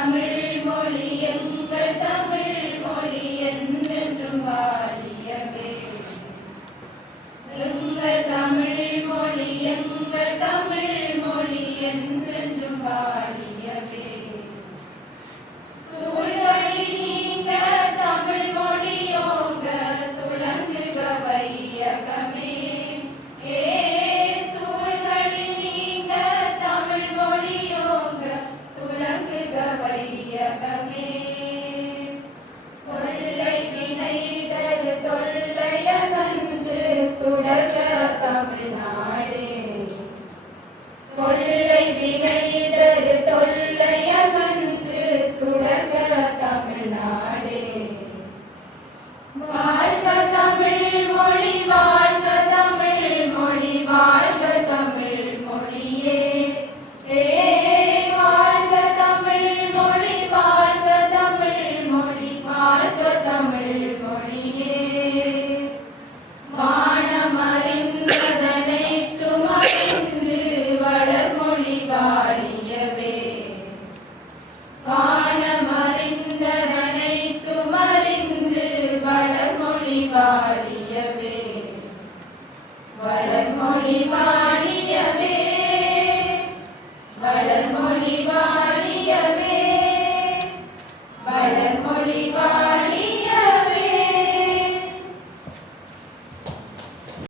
Tamil Amen. we will.